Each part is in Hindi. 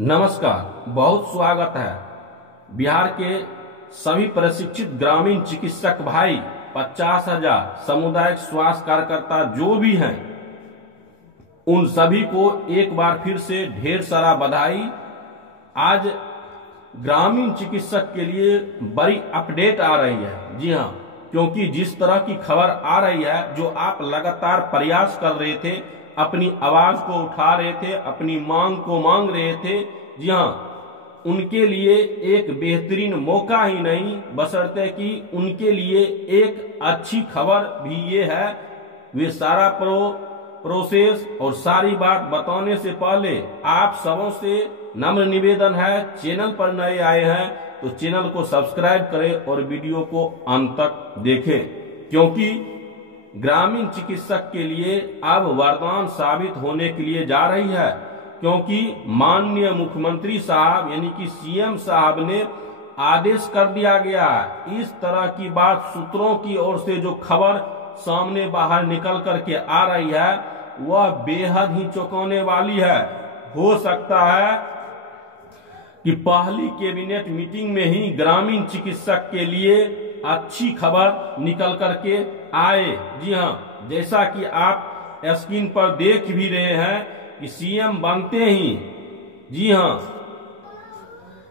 नमस्कार, बहुत स्वागत है। बिहार के सभी प्रशिक्षित ग्रामीण चिकित्सक भाई 50,000 सामुदायिक स्वास्थ्य कार्यकर्ता जो भी हैं, उन सभी को एक बार फिर से ढेर सारा बधाई। आज ग्रामीण चिकित्सक के लिए बड़ी अपडेट आ रही है। जी हाँ, क्योंकि जिस तरह की खबर आ रही है, जो आप लगातार प्रयास कर रहे थे, अपनी आवाज को उठा रहे थे, अपनी मांग को मांग रहे थे, जी हाँ, उनके लिए एक बेहतरीन मौका ही नहीं, बशर्ते कि उनके लिए एक अच्छी खबर भी ये है। वे सारा प्रोसेस और सारी बात बताने से पहले आप सबों से नम्र निवेदन है, चैनल पर नए आए हैं तो चैनल को सब्सक्राइब करें और वीडियो को अंत तक देखें, क्योंकि ग्रामीण चिकित्सक के लिए अब वरदान साबित होने के लिए जा रही है। क्योंकि माननीय मुख्यमंत्री साहब यानी कि सीएम साहब ने आदेश कर दिया गया है। इस तरह की बात सूत्रों की ओर से जो खबर सामने बाहर निकल करके आ रही है, वह बेहद ही चौंकाने वाली है। हो सकता है कि पहली कैबिनेट मीटिंग में ही ग्रामीण चिकित्सक के लिए अच्छी खबर निकल करके आए। जी हाँ, जैसा कि आप स्क्रीन पर देख भी रहे हैं कि सीएम बनते ही, जी हाँ,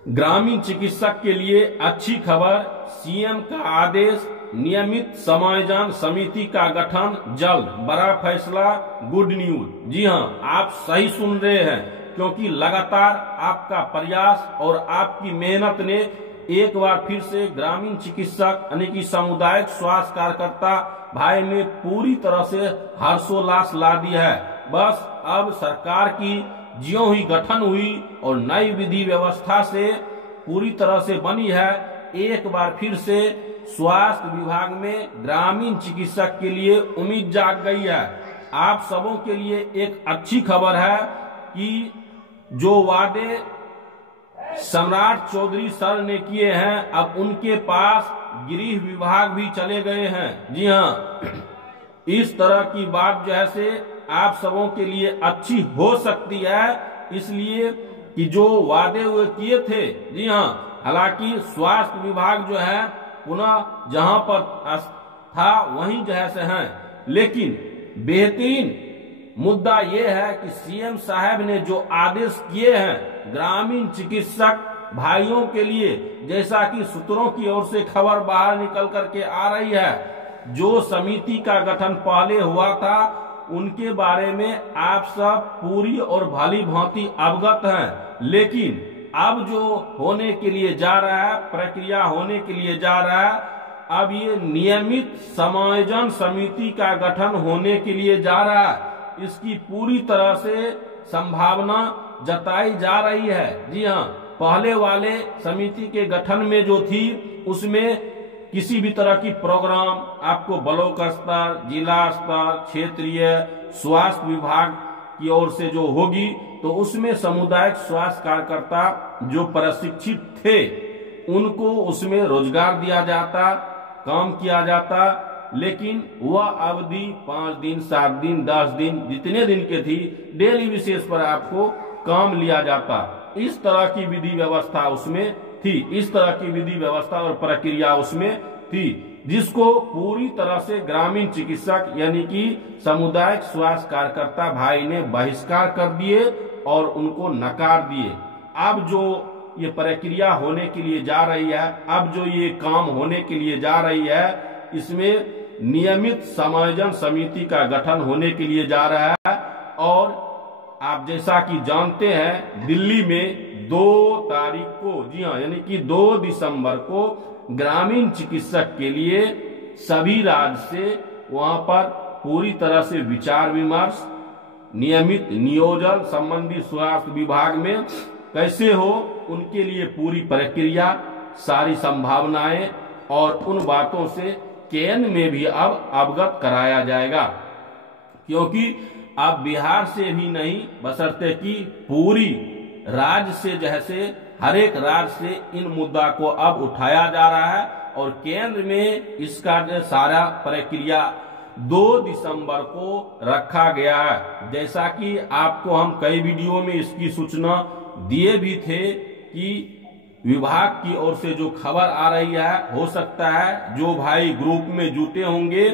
ग्रामीण चिकित्सक के लिए अच्छी खबर, सीएम का आदेश, नियमित समायोजन समिति का गठन जल्द, बड़ा फैसला, गुड न्यूज। जी हाँ, आप सही सुन रहे हैं, क्योंकि लगातार आपका प्रयास और आपकी मेहनत ने एक बार फिर से ग्रामीण चिकित्सक यानी कि सामुदायिक स्वास्थ्य कार्यकर्ता भाई ने पूरी तरह से हर्षोल्लास ला दिया है। बस अब सरकार की ज्यों ही गठन हुई और नई विधि व्यवस्था से पूरी तरह से बनी है, एक बार फिर से स्वास्थ्य विभाग में ग्रामीण चिकित्सक के लिए उम्मीद जाग गई है। आप सबों के लिए एक अच्छी खबर है कि जो वादे सम्राट चौधरी सर ने किए हैं, अब उनके पास गृह विभाग भी चले गए हैं। जी हाँ, इस तरह की बात जो है से आप सबों के लिए अच्छी हो सकती है, इसलिए कि जो वादे हुए किए थे, जी हाँ, हालांकि स्वास्थ्य विभाग जो है पुनः जहां पर था वहीं जो है से हैं, लेकिन बेहतरीन मुद्दा यह है कि सीएम साहब ने जो आदेश किए हैं ग्रामीण चिकित्सक भाइयों के लिए, जैसा कि सूत्रों की ओर से खबर बाहर निकल करके आ रही है, जो समिति का गठन पहले हुआ था उनके बारे में आप सब पूरी और भली भांति अवगत हैं, लेकिन अब जो होने के लिए जा रहा है, प्रक्रिया होने के लिए जा रहा है, अब ये नियमित समायोजन समिति का गठन होने के लिए जा रहा है। इसकी पूरी तरह से संभावना जताई जा रही है। जी हाँ, पहले वाले समिति के गठन में जो थी, उसमें किसी भी तरह की प्रोग्राम आपको ब्लॉक स्तर, जिला स्तर, क्षेत्रीय स्वास्थ्य विभाग की ओर से जो होगी, तो उसमें सामुदायिक स्वास्थ्य कार्यकर्ता जो प्रशिक्षित थे उनको उसमें रोजगार दिया जाता, काम किया जाता, लेकिन वह अवधि 5 दिन, 7 दिन, 10 दिन, जितने दिन के थी, डेली बेसिस पर आपको काम लिया जाता। इस तरह की विधि व्यवस्था उसमें थी, इस तरह की विधि व्यवस्था और प्रक्रिया उसमें थी, जिसको पूरी तरह से ग्रामीण चिकित्सक यानी कि सामुदायिक स्वास्थ्य कार्यकर्ता भाई ने बहिष्कार कर दिए और उनको नकार दिए। अब जो ये प्रक्रिया होने के लिए जा रही है, अब जो ये काम होने के लिए जा रही है, इसमें नियमित समायोजन समिति का गठन होने के लिए जा रहा है। और आप जैसा कि जानते हैं, दिल्ली में 2 तारीख को, जी हाँ, यानी कि 2 दिसंबर को ग्रामीण चिकित्सक के लिए सभी राज्य से वहां पर पूरी तरह से विचार विमर्श, नियमित नियोजन संबंधी स्वास्थ्य विभाग में कैसे हो, उनके लिए पूरी प्रक्रिया, सारी संभावनाएं और उन बातों से केंद्र में भी अब अवगत कराया जाएगा। क्योंकि अब बिहार से भी नहीं, बशर्ते कि पूरी राज्य से, जैसे हर एक राज्य से इन मुद्दा को अब उठाया जा रहा है और केंद्र में इसका जो सारा प्रक्रिया 2 दिसंबर को रखा गया है। जैसा कि आपको हम कई वीडियो में इसकी सूचना दिए भी थे कि विभाग की ओर से जो खबर आ रही है, हो सकता है जो भाई ग्रुप में जुटे होंगे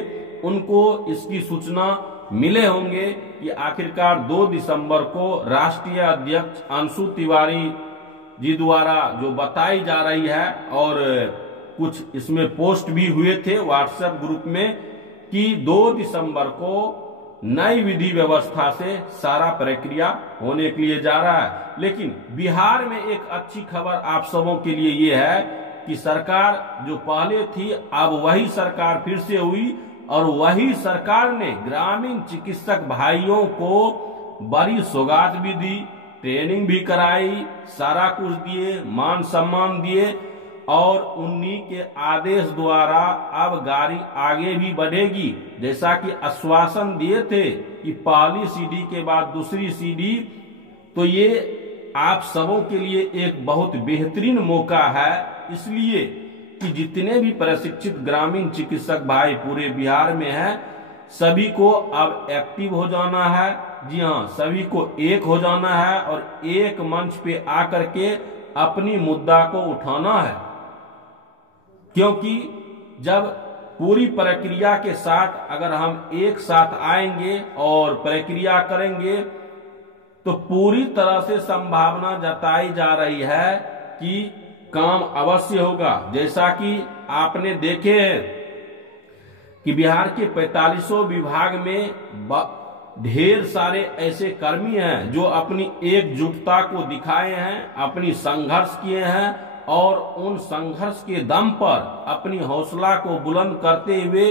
उनको इसकी सूचना मिले होंगे कि आखिरकार 2 दिसंबर को राष्ट्रीय अध्यक्ष अंशु तिवारी जी द्वारा जो बताई जा रही है, और कुछ इसमें पोस्ट भी हुए थे व्हाट्सएप ग्रुप में कि 2 दिसंबर को नई विधि व्यवस्था से सारा प्रक्रिया होने के लिए जा रहा है। लेकिन बिहार में एक अच्छी खबर आप सबों के लिए ये है कि सरकार जो पहले थी अब वही सरकार फिर से हुई, और वही सरकार ने ग्रामीण चिकित्सक भाइयों को बड़ी सौगात भी दी, ट्रेनिंग भी कराई, सारा कुछ दिए, मान सम्मान दिए, और उन्हीं के आदेश द्वारा अब गाड़ी आगे भी बढ़ेगी। जैसा कि आश्वासन दिए थे कि पहली सीढ़ी के बाद दूसरी सीढ़ी, तो ये आप सबों के लिए एक बहुत बेहतरीन मौका है, इसलिए कि जितने भी प्रशिक्षित ग्रामीण चिकित्सक भाई पूरे बिहार में हैं, सभी को अब एक्टिव हो जाना है। जी हाँ, सभी को एक हो जाना है और एक मंच पे आकर के अपनी मुद्दा को उठाना है, क्योंकि जब पूरी प्रक्रिया के साथ अगर हम एक साथ आएंगे और प्रक्रिया करेंगे तो पूरी तरह से संभावना जताई जा रही है कि काम अवश्य होगा। जैसा कि आपने देखे हैं कि बिहार के 45 विभाग में ढेर सारे ऐसे कर्मी हैं जो अपनी एकजुटता को दिखाए हैं, अपनी संघर्ष किए हैं, और उन संघर्ष के दम पर अपनी हौसला को बुलंद करते हुए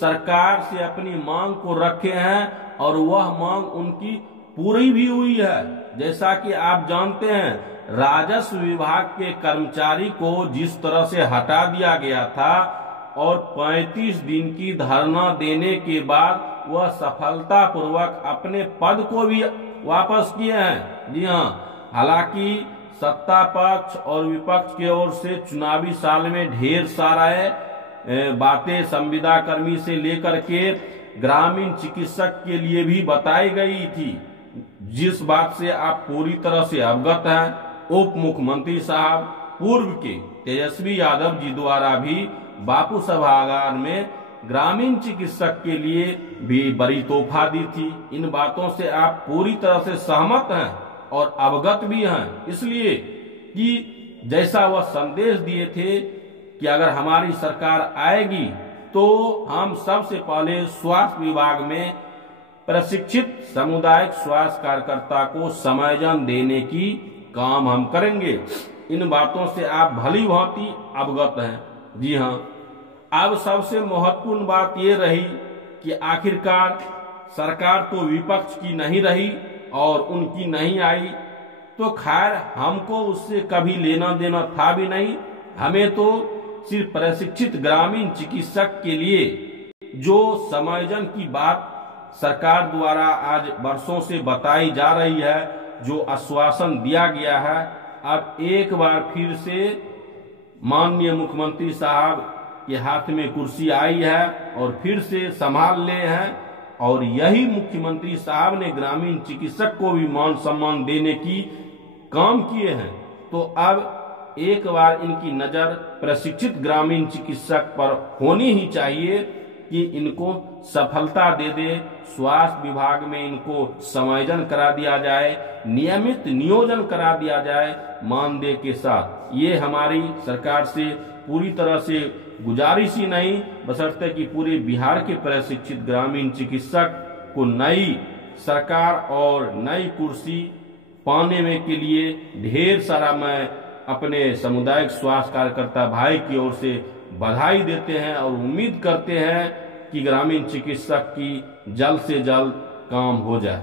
सरकार से अपनी मांग को रखे हैं, और वह मांग उनकी पूरी भी हुई है। जैसा कि आप जानते हैं, राजस्व विभाग के कर्मचारी को जिस तरह से हटा दिया गया था और 35 दिन की धरना देने के बाद वह सफलतापूर्वक अपने पद को भी वापस किए हैं। जी हाँ, हालांकि सत्ता पक्ष और विपक्ष की ओर से चुनावी साल में ढेर सारा बातें संविदा कर्मी से लेकर के ग्रामीण चिकित्सक के लिए भी बताई गई थी, जिस बात से आप पूरी तरह से अवगत हैं। उप मुख्यमंत्री साहब पूर्व के तेजस्वी यादव जी द्वारा भी बापू सभागार में ग्रामीण चिकित्सक के लिए भी बड़ी तोहफा दी थी। इन बातों से आप पूरी तरह से सहमत हैं और अवगत भी हैं, इसलिए कि जैसा वह संदेश दिए थे कि अगर हमारी सरकार आएगी तो हम सबसे पहले स्वास्थ्य विभाग में प्रशिक्षित सामुदायिक स्वास्थ्य कार्यकर्ता को समायोजन देने की काम हम करेंगे। इन बातों से आप भली भांति अवगत हैं। जी हाँ, अब सबसे महत्वपूर्ण बात ये रही कि आखिरकार सरकार तो विपक्ष की नहीं रही और उनकी नहीं आई, तो खैर हमको उससे कभी लेना देना था भी नहीं। हमें तो सिर्फ प्रशिक्षित ग्रामीण चिकित्सक के लिए जो समायोजन की बात सरकार द्वारा आज वर्षों से बताई जा रही है, जो आश्वासन दिया गया है, अब एक बार फिर से माननीय मुख्यमंत्री साहब के हाथ में कुर्सी आई है और फिर से संभाल ले हैं, और यही मुख्यमंत्री साहब ने ग्रामीण चिकित्सक को भी मान सम्मान देने की काम किए हैं। तो अब एक बार इनकी नजर प्रशिक्षित ग्रामीण चिकित्सक पर होनी ही चाहिए कि इनको सफलता दे दे, स्वास्थ्य विभाग में इनको समायोजन करा दिया जाए, नियमित नियोजन करा दिया जाए मानदेय के साथ। ये हमारी सरकार से पूरी तरह से गुजारिश ही नहीं, बशर्ते कि पूरे बिहार के प्रशिक्षित ग्रामीण चिकित्सक को नई सरकार और नई कुर्सी पाने में के लिए ढेर सारा मैं अपने सामुदायिक स्वास्थ्य कार्यकर्ता भाई की ओर से बधाई देते हैं और उम्मीद करते हैं कि ग्रामीण चिकित्सक की जल्द से जल्द काम हो जाए।